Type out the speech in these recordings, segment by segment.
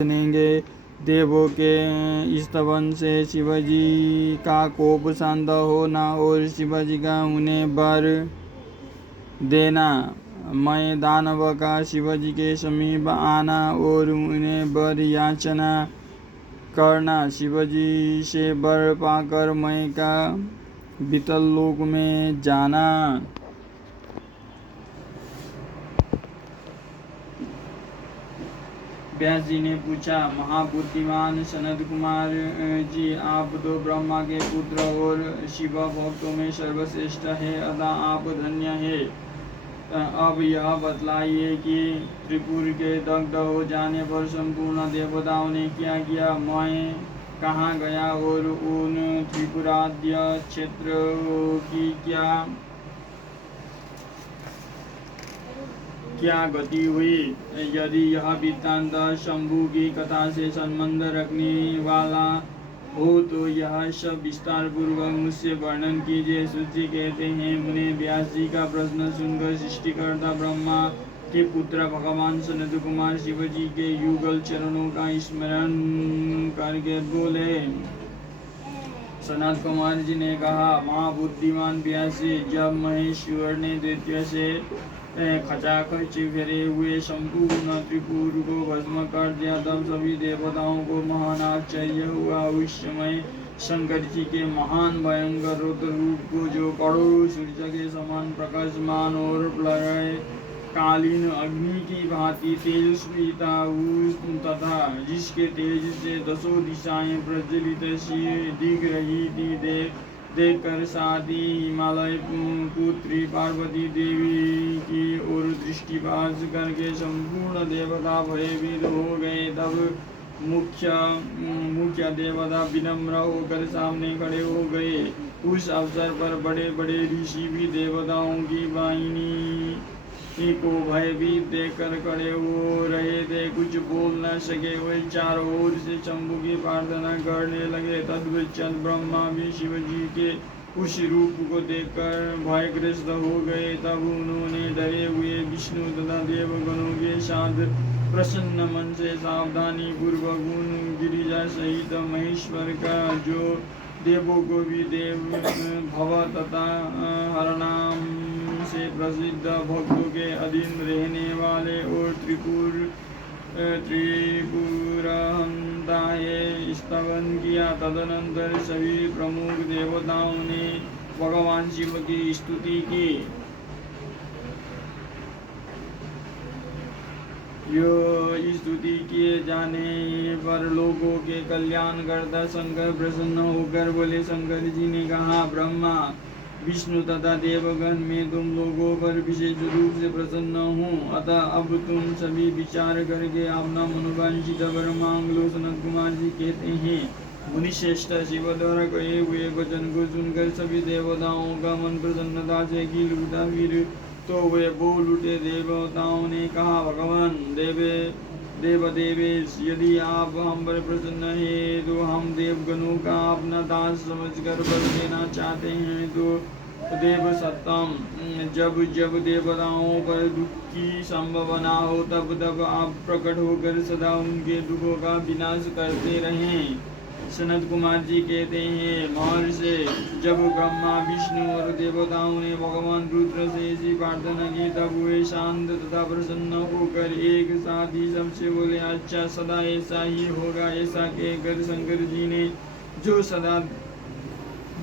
सुनेंगे। देवों के स्तवन से शिवजी का कोप शांत होना और शिवजी का उन्हें वर देना। मैं दानव का शिवजी के समीप आना और उन्हें वर याचना करना। शिवजी से वर पाकर मैं का बीतल लोक में जाना। व्यास जी ने पूछा, महाबुद्धिमान सनत कुमार जी, आप तो ब्रह्मा के पुत्र और शिव भक्तों में सर्वश्रेष्ठ है, अतः आप धन्य है। अब यह बतलाइए कि त्रिपुर के दग्ध हो जाने पर संपूर्ण देवताओं ने क्या किया? मैं कहाँ गया और उन त्रिपुराद्य क्षेत्र की क्या गति हुई? यदि यह वृत्तांत शंभु की कथा से संबंध रखने वाला हो तो यह सब विस्तार पूर्वक मुझसे वर्णन कीजिए। सूची कहते हैं, मुने व्यास जी का प्रश्न सुनकर सृष्टिकर्ता ब्रह्मा के पुत्र भगवान सनत कुमार शिव जी के युगल चरणों का स्मरण करके बोले। सनत कुमार जी ने कहा, महाबुद्धिमान व्यास जी, जब महेश्वर ने द्वितीय से खचाखच फेरे हुए संपूर्ण त्रिपुर को भस्म कर दिया, तब सभी देवताओं को महान आश्चर्य हुआ। उस समय शंकर जी के महान भयंकर रुद्र रूप को, जो करोड़ों सूर्य के समान प्रकाशमान और प्रलय कालीन अग्नि की भांति तेजस्वी था, तथा जिसके तेज से दसों दिशाएं प्रज्वलित सी दिख रही थी, देखकर साथ ही हिमालय पुत्री पार्वती देवी की ओर दृष्टिपात करके संपूर्ण देवता भयभीत हो गए। तब मुख्य देवता विनम्र होकर सामने खड़े हो गए। उस अवसर पर बड़े बड़े ऋषि भी देवताओं की वाहिनी को भयभीत देखकर खड़े हो रहे थे, कुछ बोल न सके। वे चारों ओर से शंभु की प्रार्थना करने लगे। तदपश्चात ब्रह्मा भी शिव जी के उस रूप को देखकर भयग्रस्त हो गए। तब उन्होंने डरे हुए विष्णु तथा देवगणों के साथ प्रसन्न मन से सावधानी पूर्वक उन गिरिजा सहित महेश्वर का, जो देवों को भी देव भव तथा हरनाम से प्रसिद्ध, भक्तों के अधीन रहने वाले और त्रिपुरहंता है, स्तवन किया। तदनंतर सभी प्रमुख देवताओं ने भगवान शिव की स्तुति की। यो स्तुति किए जाने पर लोगों के कल्याण करता शंकर प्रसन्न होकर बोले। शंकर जी ने कहा, ब्रह्मा विष्णु तथा देवगण, मैं तुम लोगों पर विशेष रूप से प्रसन्न हूँ, अतः अब तुम सभी विचार करके अपना मनोवांछित वर मांग लो। सनत कुमार जी कहते हैं, मुनिश्रेष्ठ शिव द्वारा कहे हुए वचन को सुनकर सभी देवताओं का मन प्रसन्नता से खिल उठा। फिर तो वे बोल उठे। देवताओं ने कहा, भगवान देवेश, यदि आप हम पर प्रसन्न है तो हम देवगणों का अपना दास समझकर वर देना चाहते हैं। तो देव सत्तम, जब जब देवताओं पर दुख की संभावना हो तब आप प्रकट होकर सदा उनके दुखों का विनाश करते रहें। सनत कुमार जी कहते हैं, महर्षि, जब ब्रह्मा विष्णु और देवताओं ने भगवान रुद्र से ऐसी प्रार्थना की, तब वे शांत तथा प्रसन्न होकर एक साथ ही सबसे बोले, अच्छा, सदा ऐसा ही होगा। ऐसा कहकर शंकर जी ने, जो सदा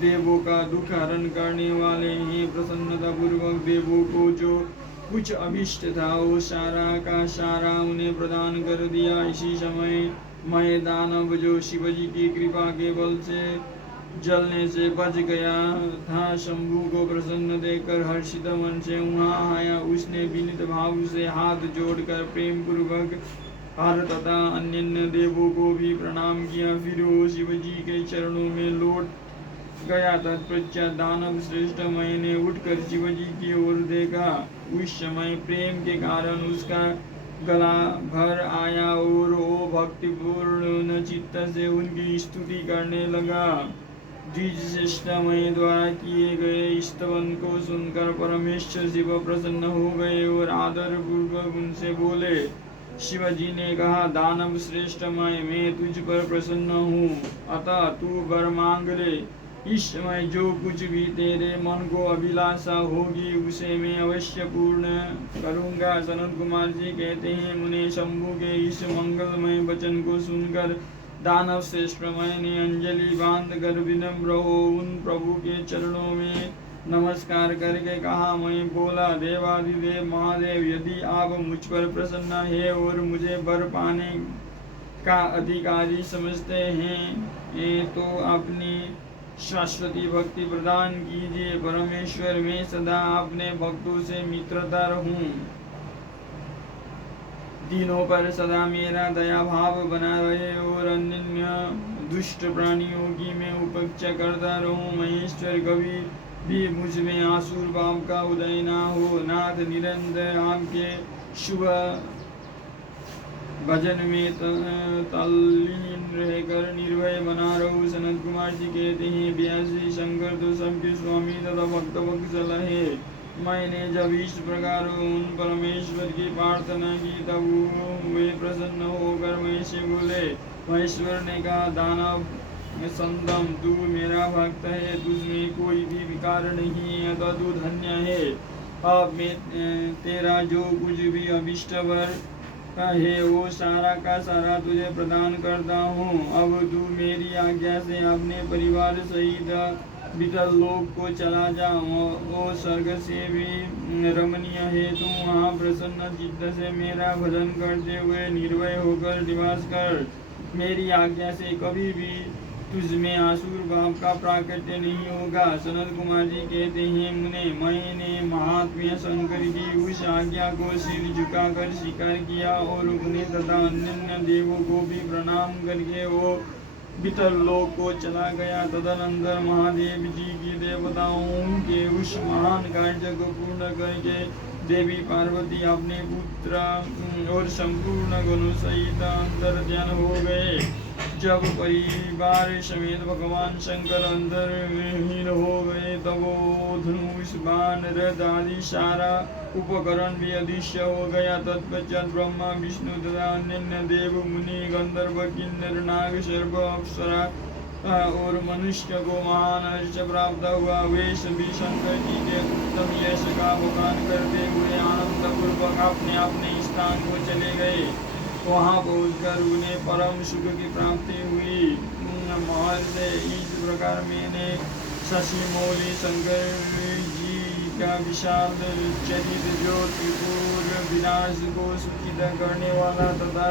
देवों का दुख हरण करने वाले हैं, प्रसन्नता पूर्वक देवों को जो कुछ अभिष्ट था वो सारा का सारा उन्हें प्रदान कर दिया। इसी समय मैं दानव, जो शिवजी की कृपा के बल से जलने से बच गया था, शंभु को प्रसन्न देखकर हर्षित मन से वहां आया। उसने विनीत भाव से हाथ जोड़कर प्रेम पूर्वक हर तथा अन्य देवों को भी प्रणाम किया। फिर वो शिवजी के चरणों में लौट गया। तत्पश्चात दानव श्रेष्ठ मैंने उठकर शिवजी की ओर देखा। उस समय प्रेम के कारण उसका गला भर आया और वो भक्तिपूर्ण चित्त से उनकी स्तुति करने लगा। द्विज श्रेष्ठ मैं द्वारा किए गए स्तवन को सुनकर परमेश्वर शिव प्रसन्न हो गए और आदर पूर्वक उनसे बोले, शिवजी ने कहा, दानव श्रेष्ठ मैं तुझ पर प्रसन्न हूँ, अतः तू वर मांग ले। इस समय जो कुछ भी तेरे मन को अभिलाषा होगी उसे मैं अवश्य पूर्ण करूँगा। सनत कुमार जी कहते हैं, मुने शंभु के इस मंगलमय वचन को सुनकर दानव श्रेष्ठ मैंने अंजलि बांध कर विनम्र हो उन प्रभु के चरणों में नमस्कार करके कहा, मैं बोला, देवाधिदेव महादेव, यदि आप मुझ पर प्रसन्न है और मुझे वर पाने का अधिकारी समझते हैं तो अपनी शाश्वती भक्ति प्रदान कीजिए। परमेश्वर, मैं सदा अपने भक्तों से मित्रता रहूं, दिनों पर सदा मेरा दया भाव बना रहे और अन्य दुष्ट प्राणियों की मैं उपेक्षा करता रहूं। महेश्वर, कभी भी मुझ में आसुर भाव का उदय ना हो। नाथ, निरंतर आपके शुभ भजन में तल्लीन रहकर निर्भय बना रहूं। सनत कुमार जी कहते हैं, व्यासी शंकर तो सबके स्वामी तथा भक्त वत्सल है। मैंने जब इस प्रकार उन परमेश्वर की प्रार्थना की तब वे प्रसन्न होकर मैं से बोले। महेश्वर ने कहा, दानव संतम, तू मेरा भक्त है, तुझमें कोई भी विकार नहीं है, अतः तू धन्य है। अब मैं तेरा जो कुछ भी अभिष्ट वर है वो सारा का सारा तुझे प्रदान करता हूँ। अब तू मेरी आज्ञा से अपने परिवार सहित वितल लोक को चला जा। वो स्वर्ग से भी रमणीय है। तू वहाँ प्रसन्न चित्त से मेरा भजन करते हुए निर्भय होकर निवास कर। मेरी आज्ञा से कभी भी तुझमें आसुर भाव का प्राकट्य नहीं होगा। सनत कुमार जी कहते हैं, मुने, मैंने महात्म्य शंकर की उस आज्ञा को सिर झुकाकर स्वीकार किया और उन्हें तथा अन्य देवों को भी प्रणाम करके वो वितर लोक को चला गया। तदनंतर महादेव जी की देवताओं के उस महान कार्य को पूर्ण करके देवी पार्वती अपने पुत्र और संपूर्ण गुणों सहित अंतर ध्यान हो गए। जब परिवार समेत भगवान शंकर अंतर्हीन हो गए तब वो धनुष, बाण, रथ आदि सारा उपकरण भी अदृश्य हो गया। तत्पश्चात ब्रह्मा, विष्णु तथा अन्य देव, मुनि, गंधर्व, किन्नर, नाग, सर्प, अप्सरा और मनुष्य को महान हर्ष प्राप्त हुआ। वे सभी शंकर जी के उत्तम यश का बखान करते हुए आनंद पूर्वक अपने अपने स्थान को चले गए। वहाँ पहुंचकर उन्हें परम सुख की प्राप्ति हुई। महर्षि, इस प्रकार मैंने शशि मौली शंकर जी का विशाल चरित, जो त्रिपुर विनाश को सूचित करने वाला तथा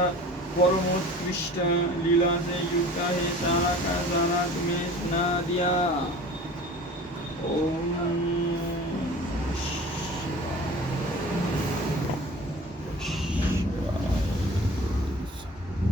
परमोत्कृष्ट लीला से युक्त है, सारा का सारा तुम्हें सुना दिया। ओम